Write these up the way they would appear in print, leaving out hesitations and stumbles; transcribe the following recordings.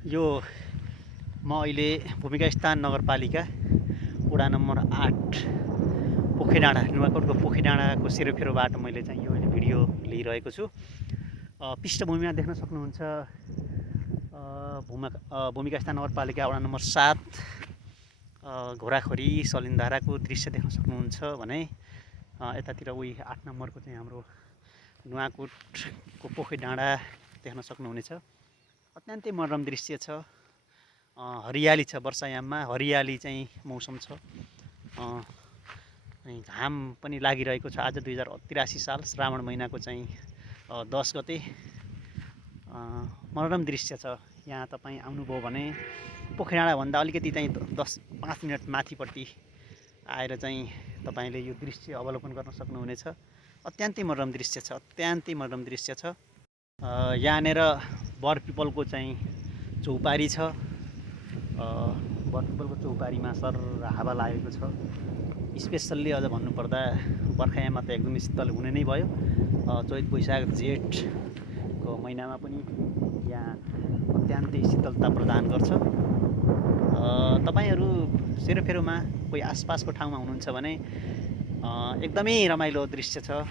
यो म अहिले भूमिका स्थान नगरपालिका वडा नम्बर 8 पोखरीडाँडा नुवाकोटको पोखरीडाँडाको सेरोफेरोबाट मैले चाहिँ यो अहिले भिडियो लिइरहेको छु। पृष्ठभूमिमा देख्न सक्नुहुन्छ भूमिका स्थान नगरपालिका वडा नम्बर 7 घोराखोरी सलिन्धाराको दृश्य देख्न सक्नुहुन्छ भने यतातिर उही 8 नम्बरको चाहिँ हाम्रो नुवाकोटको पोखरीडाँडा देख्न सक्नुहुनेछ। अत्यन्तै मनोरम दृश्य छ। हरियाली छ, वर्षायाममा हरियाली चाहिँ मौसम छ। घाम पनि लागिरहेको छ। आज 2083 साल श्रावण महिनाको चाहिँ 10 गते। मनोरम दृश्य छ। यहाँ तपाईँ आउनुभयो भने पोखरीडाँडाभन्दा अलिकति चाहिँ 10-5 मिनट माथिपट्टि आएर चाहिँ तपाईँले यो दृश्य अवलोकन गर्न सक्नुहुनेछ। अत्यन्तै मनोरम दृश्य छ, अत्यन्तै मनोरम दृश्य छ। यहाँनिर बरपिपलको चाहिँ चौपारी छ। बरपिपलको चौपारीमा सर हावा लागेको छ। स्पेसल्ली अझ भन्नुपर्दा बर्खायाममा त एकदमै शीतल हुने नै भयो। चैत वैशाख जेठको महिनामा पनि यहाँ अत्यन्तै शीतलता प्रदान गर्छ। तपाईँहरू सेरोफेरोमा कोही आसपासको ठाउँमा हुनुहुन्छ भने एकदमै रमाइलो दृश्य छ।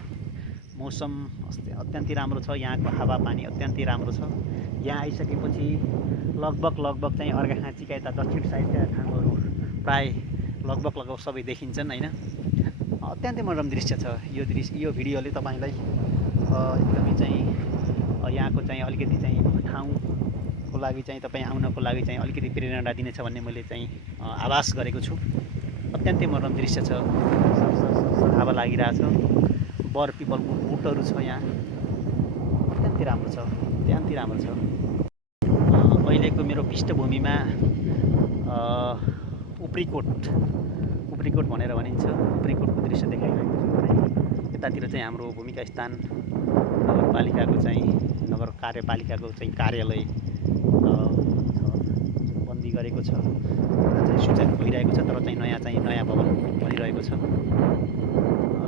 मौसम अत्यन्तै राम्रो छ। यहाँको हावापानी अत्यन्तै राम्रो छ। यहाँ आइसकेपछि लगभग चाहिँ अर्घाखाँचीका यता दक्षिण साइडका ठाउँहरू प्राय लगभग सबै देखिन्छन् होइन। अत्यन्तै मनोरम दृश्य छ। यो भिडियोले तपाईँलाई एकदमै चाहिँ यहाँको चाहिँ अलिकति चाहिँ ठाउँको लागि चाहिँ तपाईँ आउनको लागि चाहिँ अलिकति प्रेरणा दिनेछ भन्ने मैले चाहिँ आभास गरेको छु। अत्यन्तै मनोरम दृश्य छ। हावा लागिरहेछ। बरपिपलको बुटहरू छ यहाँ। अत्यन्तै राम्रो छ, अत्यन्तै राम्रो छ। अहिलेको मेरो पृष्ठभूमिमा उप्रीकोट भनेर भनिन्छ, उप्रीकोटको दृश्य देखाइरहेको छु भने यतातिर चाहिँ हाम्रो भूमिका स्थान नगरपालिकाको चाहिँ नगर कार्यपालिकाको चाहिँ कार्यालय बन्दी गरेको छ र चाहिँ सुचारू भइरहेको छ। तर चाहिँ नयाँ भवन बनिरहेको छ।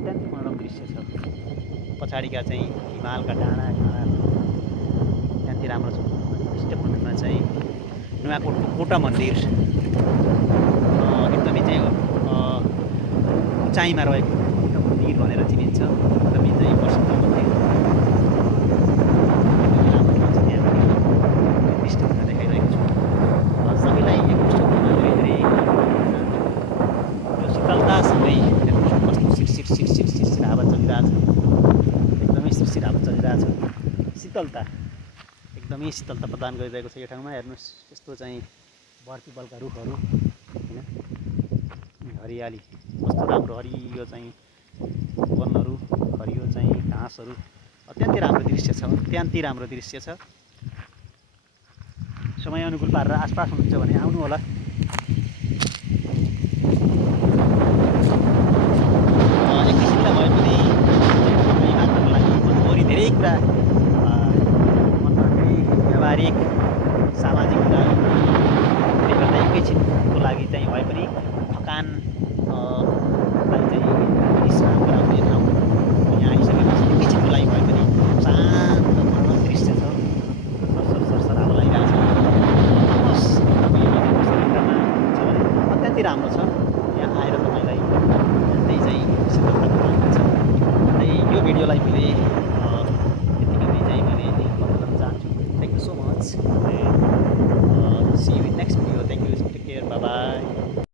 अत्यन्तै मनोरम दृश्य छ। पछाडिका चाहिँ हिमालका डाँडा अत्यन्तै राम्रो छ। पृष्ठभूमिमा चाहिँ नुवाकोटको कोटा मन्दिर एकदमै चाहिँ उचाइमा रहेको कोटा मन्दिर भनेर चिनिन्छ। एकदमै चाहिँ प्रसिद्ध मन्दिर। पृष्ठभूमिमा देखाइरहेको छु। सबैलाई एक पृष्ठभूमिमा धेरै यो शीतलतासँगै कस्तो सिरसिर हावा चलिरहेछ। एकदमै सिरसिर हावा चलिरहेछ। शीतलता एकदमै शीतलता प्रदान गरिरहेको छ यो ठाउँमा। हेर्नुहोस् यस्तो चाहिँ बरपिपलका रुखहरू होइन, हरियाली कस्तो राम्रो हरियो चाहिँ वनहरू, हरियो चाहिँ घाँसहरू। अत्यन्तै राम्रो दृश्य छ, अत्यन्तै राम्रो दृश्य छ। समय अनुकूल पारेर आसपास हुनुहुन्छ भने आउनु होला। एक किसिमले भए पनि मात्रको लागि मनभरि धेरै कुरा व्यावहारिक सामाजिक कुराहरूले गर्दा एकैछिनको लागि चाहिँ भए पनि थकानलाई चाहिँ विश्राम गराउने ठाउँ। यहाँ आइसकेपछि एकैछिनको लागि भए पनि शान्त मनोरम दृश्य छ। सरसर हावा लागिरहेको छ। तपाईँ शरीरमा छ भने अत्यन्तै राम्रो छ। यहाँ आएर तपाईँलाई अत्यन्तै चाहिँ शीतलता प्रदान गर्छ। यो भिडियोलाई मैले यतिकै चाहिँ मैले बन्द गर्न चाहन्छु। Thank you so much. And see you in next video. Thank you. Take care. Bye bye.